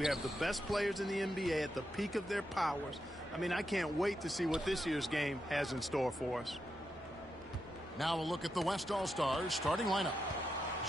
We have the best players in the NBA at the peak of their powers. I mean, I can't wait to see what this year's game has in store for us. Now a look at the West All-Stars starting lineup.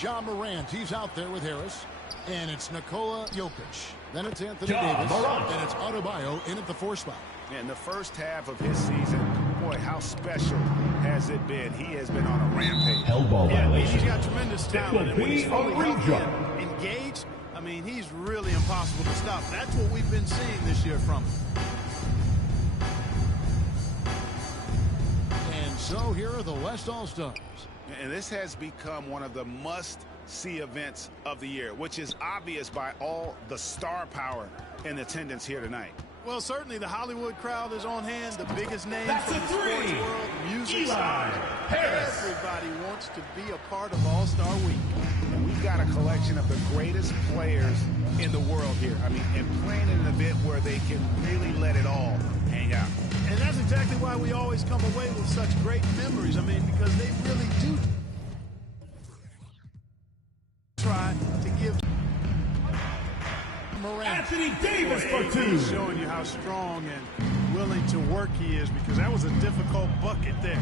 Ja Morant, he's out there with Harris. And it's Nikola Jokic. Then it's Anthony Davis. And it's Adebayo in at the 4 spot. In the first half of his season, boy, how special has it been? He has been on a rampage. Held ball violation. He's got tremendous talent. And when he's fully healthy and engaged, I mean, he's really impossible to stop. That's what we've been seeing this year from him. And so here are the West All-Stars. And this has become one of the must-see events of the year, which is obvious by all the star power in attendance here tonight. Well, certainly the Hollywood crowd is on hand, the biggest names That's in the sports world, music stars. Everybody wants to be a part of All-Star Week. And we've got a collection of the greatest players in the world here. I mean, and playing in an event where they can really let it all hang out. And that's exactly why we always come away with such great memories. I mean, because they really do try to give Morant. Anthony Davis for 2. He's showing you how strong and willing to work he is, because that was a difficult bucket there.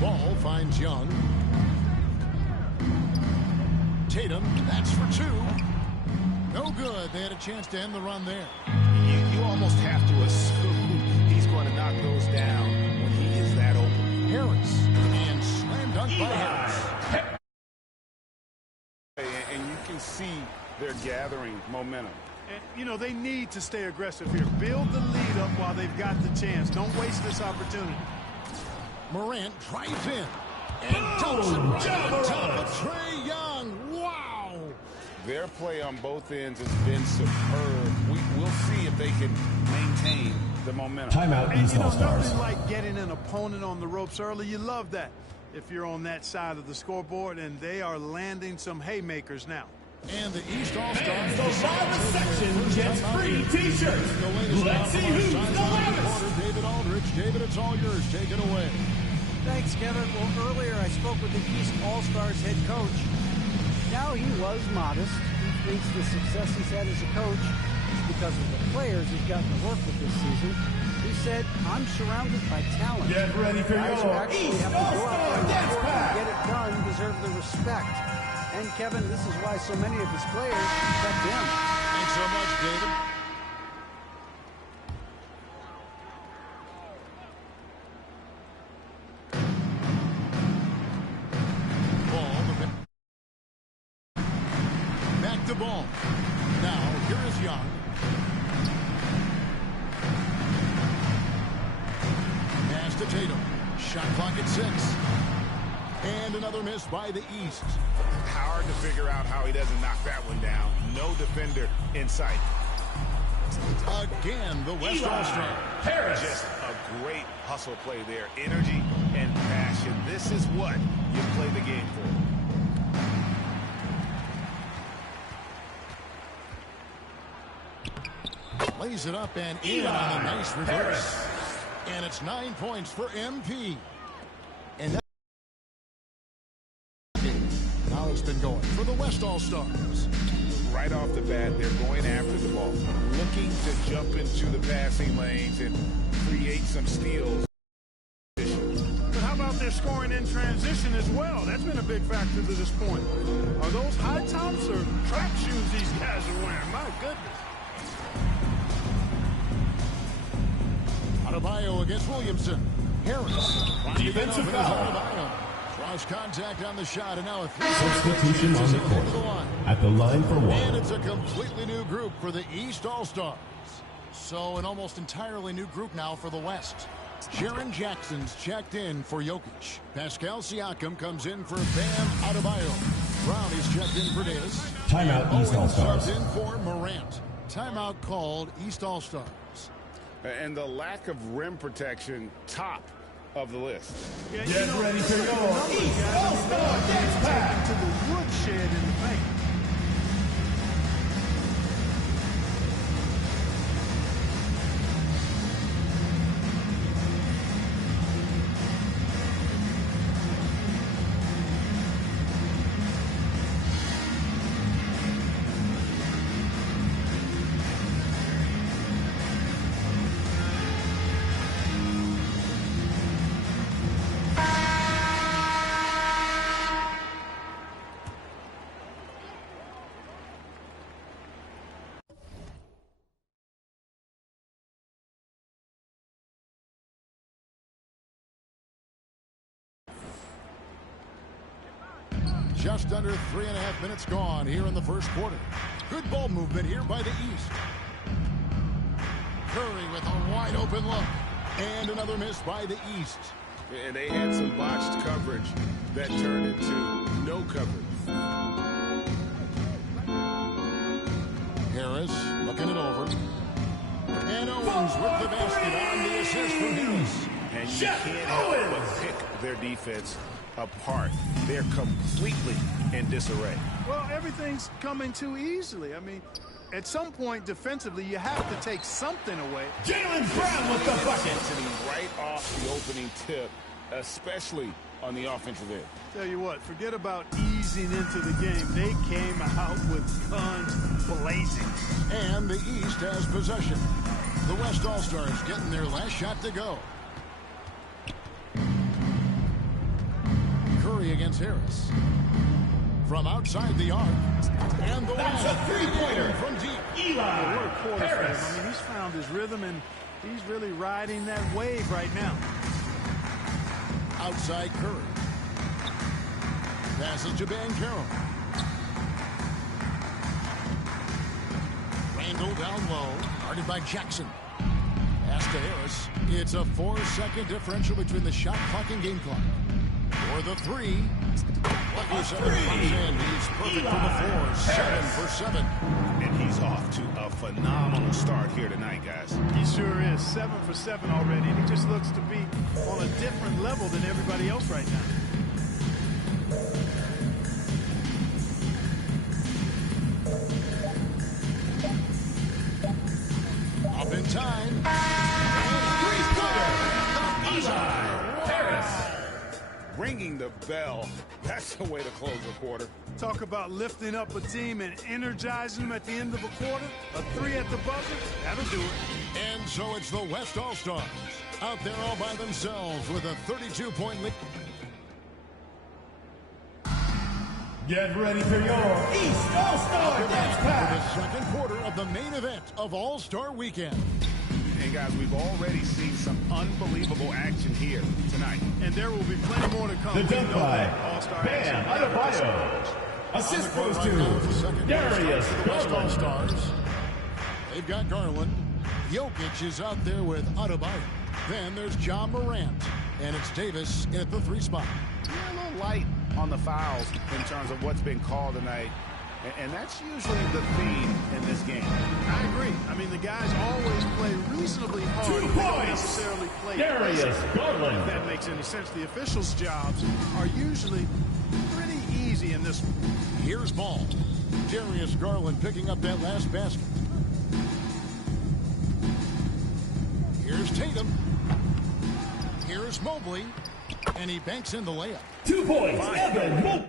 Ball finds Young. Tatum, that's for 2. No good. They had a chance to end the run there. You almost have to assume he's going to knock those down when he is that open. Harris. And slam dunk by Harris. And you can see they're gathering momentum. And, you know, they need to stay aggressive here. Build the lead up while they've got the chance. Don't waste this opportunity. Morant drives in. And dumps it right on top of Trae Young. Wow. Their play on both ends has been superb. We'll see if they can maintain the momentum. Timeout, And, East All-Stars. nothing like getting an opponent on the ropes early. You love that if you're on that side of the scoreboard, and they are landing some haymakers now. And the East All-Stars. The loudest section gets free T-shirts. Let's see who's the loudest. David Aldridge. David, it's all yours. Take it away. Thanks, Kevin. Well, earlier I spoke with the East All-Stars head coach. Now he was modest. He thinks the success he's had as a coach is because of the players he's gotten to work with this season. He said, I'm surrounded by talent. Get ready for Guys who your actually East have to go out there and All-Star work Dance and get it done deserve the respect. And Kevin, this is why so many of his players respect him. Thanks so much, David. Back to ball. Now, here is Young. Pass to Tatum. Shot clock at 6. And another miss by the East. Hard to figure out how he doesn't knock that one down. No defender in sight. Again, the West All-Star. Harris. Just a great hustle play there. Energy and passion. This is what you play the game for. Lays it up and in on a nice reverse. And it's 9 points for MP. And now it's been going for the West All-Stars. Right off the bat, they're going after the ball, looking to jump into the passing lanes and create some steals. But how about their scoring in transition as well? That's been a big factor to this point. Are those high tops or track shoes these guys are wearing? My goodness. Adebayo against Williamson. Harris. Defensive foul. Cross contact on the shot, and now a Substitution on the court. At the line for 1. And it's a completely new group for the East All-Stars. So an almost entirely new group now for the West. Jaren Jackson's checked in for Jokic. Pascal Siakam comes in for Bam Adebayo. Brown is checked in for Davis. Timeout, East All-Stars. In for Morant. Timeout called East All-Stars. And the lack of rim protection, top of the list. Yeah, Get ready for your East All-Star Dance Pack. To the woodshed in the paint. just under 3.5 minutes gone here in the first quarter. Good ball movement here by the East. Curry with a wide open look. And another miss by the East. And they had some botched coverage that turned into no coverage. Harris looking it over. And Owens with the basket on the assist from Harris. And you can't help but pick their defense apart. They're completely in disarray. Well, everything's coming too easily. I mean, at some point defensively, you have to take something away. Jaylen Brown with the bucket. Right off the opening tip, especially on the offensive end. Tell you what, forget about easing into the game. They came out with guns blazing. And the East has possession. The West All-Stars getting their last shot to go. Curry against Harris. From outside the arc. And the That's a three-pointer from deep. Eli What a quarter for him. Harris. I mean, he's found his rhythm, and he's really riding that wave right now. Outside Curry. Passes to Banchero. Randall down low. Guarded by Jackson. Pass to Harris. It's a 4-second differential between the shot clock and game clock. For the three. Lucky 7 comes in. He's perfect from the floor. 7 for 7. And he's off to a phenomenal start here tonight, guys. He sure is. 7 for 7 already, and he just looks to be on a different level than everybody else right now. Up in time. Three-pointer. Eli Harris. Ringing the bell. That's the way to close the quarter. Talk about lifting up a team and energizing them at the end of a quarter. A 3 at the buzzer, that'll do it. And so it's the West All-Stars out there all by themselves with a 32-point lead. Get ready for your East All-Star Dance For Pack. the second quarter of the main event of All-Star Weekend. And guys, we've already seen some unbelievable action here tonight. And there will be plenty more to come. The dunk by All-Star Bam Adebayo. Assist goes Right now, the to second Darius for the West Garland. All-Stars. They've got Garland. Jokic is out there with Adebayo. Then there's John Morant. And it's Davis in at the 3 spot. Yeah, a little light on the fouls in terms of what's been called tonight. And that's usually the theme in this game. I agree. I mean, the guys always play reasonably hard. 2 They don't points. necessarily play Darius If Garland. that makes any sense. The officials' jobs are usually pretty easy in this one. Here's ball. Darius Garland picking up that last basket. Here's Tatum. Here's Mobley. And he banks in the layup. 2 points. Evan Mobley.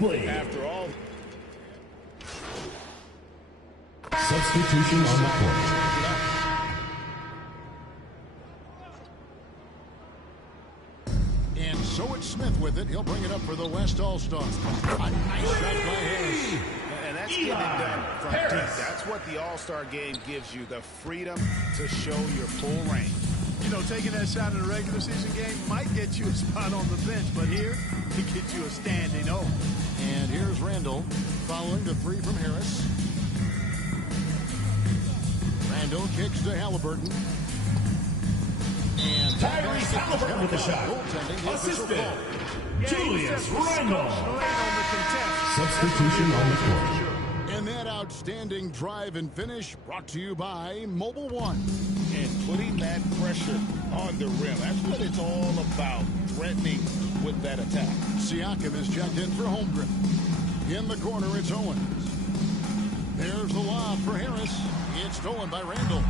After all, Substitution on the court. And so it's Smith with it. He'll bring it up for the West All-Stars. A nice shot by Harris. and that's getting it done from deep. That's what the All-Star game gives you, the freedom to show your full range. You know, taking that shot in a regular season game might get you a spot on the bench, but here, it gets you a standing O. And here's Randall following the 3 from Harris. Randall kicks to Halliburton. And Tyrese Halliburton with the shot. Assisted. Julius Randle. Substitution on the court. And that outstanding drive and finish brought to you by Mobile One. And putting that pressure on the rim. That's what it's all about, threatening with that attack. Siakam is checked in for Holmgren. In the corner, it's Owens. There's the lob for Harris. It's stolen by Randle.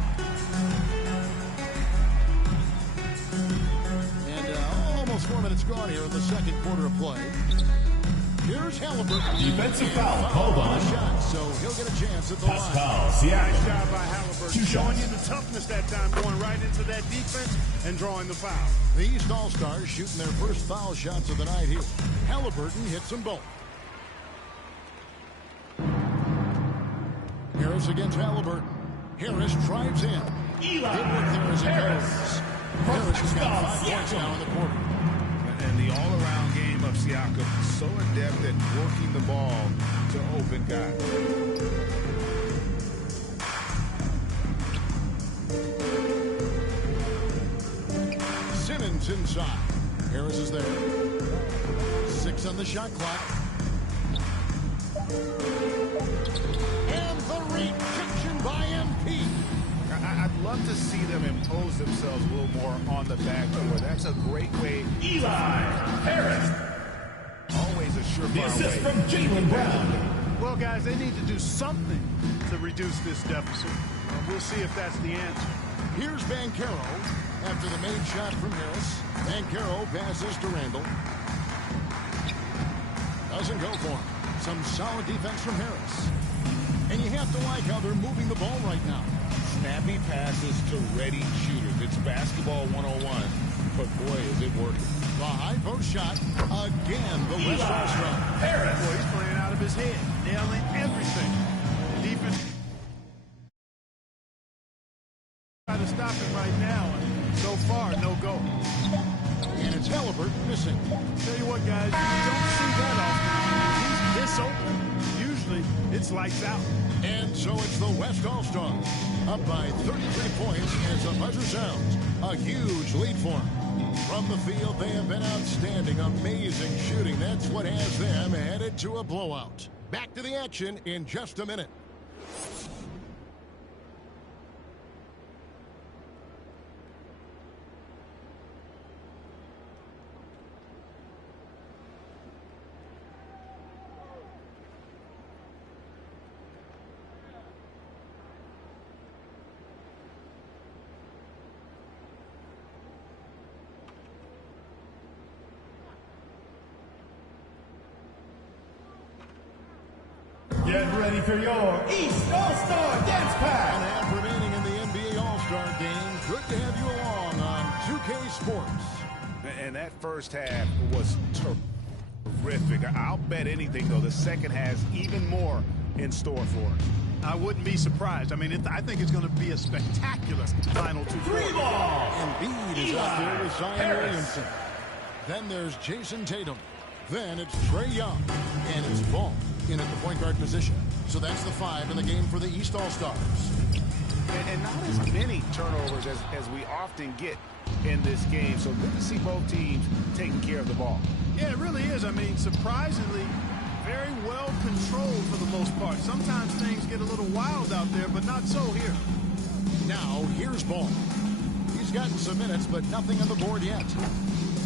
And almost 4 minutes gone here in the second quarter of play. Here's Halliburton. Defensive foul called on. Shot, so he'll get a chance at the line. Pascal Siakam. Nice job by Halliburton. Two Showing shots. you the toughness that time, going right into that defense and drawing the foul. The East All-Stars shooting their first foul shots of the night here. Halliburton hits them both. Harris against Halliburton. Harris drives in. Eli Good work there as he Harris. goes. Harris has got 5 points now in the quarter. And the all-around game of Siakam, so adept at working the ball to open guys. Simmons inside. Harris is there. 6 on the shot clock. And the rejection by MP. I'd love to see them impose themselves a little more on the backboard. That's a great way. Eli Harris. Always a The surefire assist way. from Jaylen Brown. Well, guys, they need to do something to reduce this deficit. We'll see if that's the answer. Here's Banchero after the made shot from Harris. Banchero passes to Randle. Doesn't go for him. Some solid defense from Harris. And you have to like how they're moving the ball right now. Snappy passes to ready shooters. It's basketball 101, but boy, is it working. The high post shot. Again, the West All-Star. Harris. Boy, he's playing out of his head, nailing everything. The defense try to stop him right now, and so far, no goal. And it's Halliburton missing. Tell you what, guys, you don't see that often. He's this open. Usually, it's lights out. And so it's the West All-Stars. Up by 33 points as the buzzer sounds. A huge lead for them. From the field, they have been outstanding. Amazing shooting. That's what has them headed to a blowout. Back to the action in just a minute. Get ready for your East All-Star Dance An Pack. half remaining in the NBA All-Star game. Good to have you along on 2K Sports. And that first half was terrific. I'll bet anything, though, the second has even more in store for us. I wouldn't be surprised. I mean, I think it's going to be a spectacular final 2 quarters. Three ball. Embiid is out there with Zion Harris. Williamson. Then there's Jason Tatum. Then it's Trae Young. And it's Ball in at the point guard position. So that's the 5 in the game for the East All-Stars. And not as many turnovers as we often get in this game. So good to see both teams taking care of the ball. Yeah, it really is. I mean, surprisingly, very well controlled for the most part. Sometimes things get a little wild out there, but not so here. Now, here's Ball. He's gotten some minutes, but nothing on the board yet.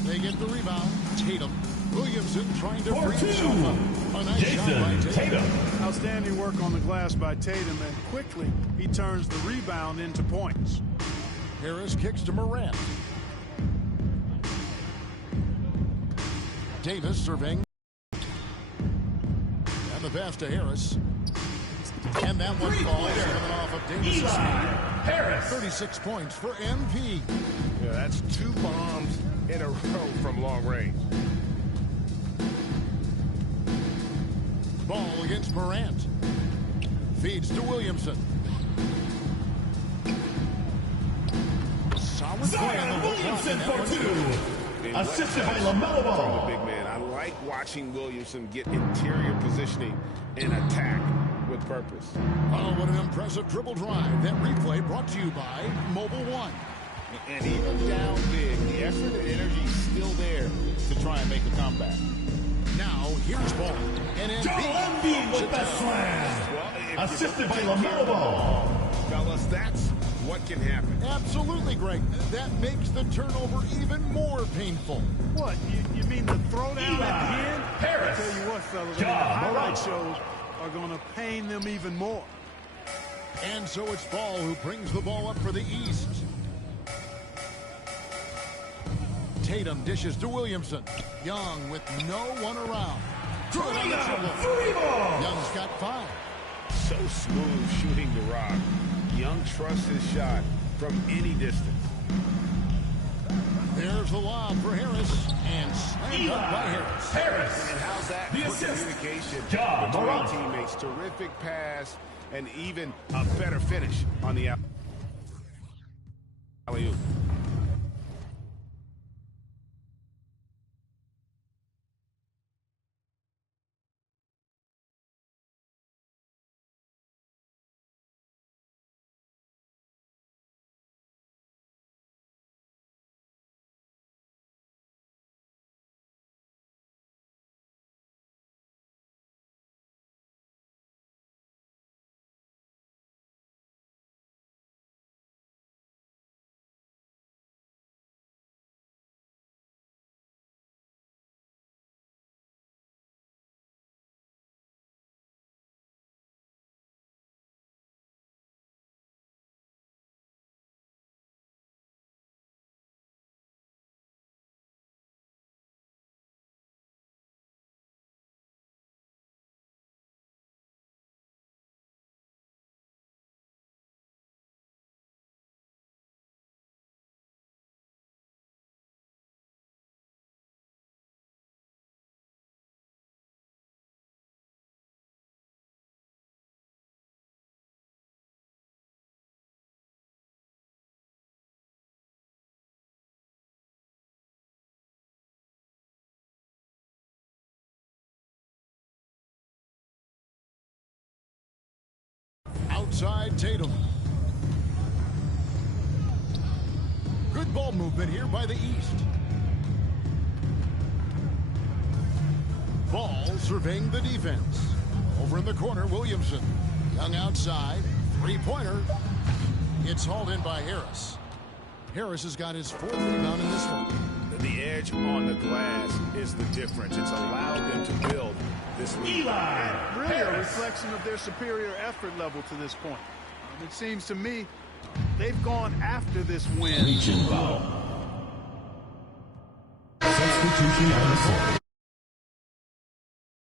They get the rebound. Tatum. Williamson trying to free himself up. A nice shot by Jason Tatum. Outstanding work on the glass by Tatum, and quickly he turns the rebound into points. Harris kicks to Morant. Davis serving. And the pass to Harris. And that one falls coming off of Davis' Eli speed. Harris. 36 points for MP. Yeah, that's 2 bombs in a row from long range. Ball against Morant. Feeds to Williamson. Solid play on Zion the Williamson block, and for that one's 2. And Assisted by from LaMelo the Ball. big man. I like watching Williamson get interior positioning and attack with purpose. Oh, what an impressive dribble drive. That replay brought to you by Mobile One. And even down big, the effort and energy is still there to try and make a comeback. Now, here's ball. And Joel Embiid with the slam. Well, Assisted by LaMelo Ball. fellas, that's what can happen. absolutely, Greg. That makes the turnover even more painful. What, you mean the throwdown at the end? Harris. I tell you what, fellas, the Ja highlight Morant. shows are going to pain them even more. And so it's Ball who brings the ball up for the East. Tatum dishes to Williamson. Young with no one around. Good on the dribble. Free ball. Young's got 5. So smooth shooting the rock. Young trusts his shot from any distance. There's the lob for Harris. And slammed up by Harris. Harris. And how's that The for assist. communication Ja between Morant. teammates? Terrific pass and even a better finish on the alley-oop. Outside Tatum. Good ball movement here by the East. Ball surveying the defense. Over in the corner, Williamson. Young outside. 3-pointer. It's hauled in by Harris. Harris has got his 4th rebound in this one. The edge on the glass is the difference. It's allowed them to build this lead. Eli. Really a Harris. reflection of their superior effort level to this point. It seems to me they've gone after this win. Reaching foul. Substitution on the floor.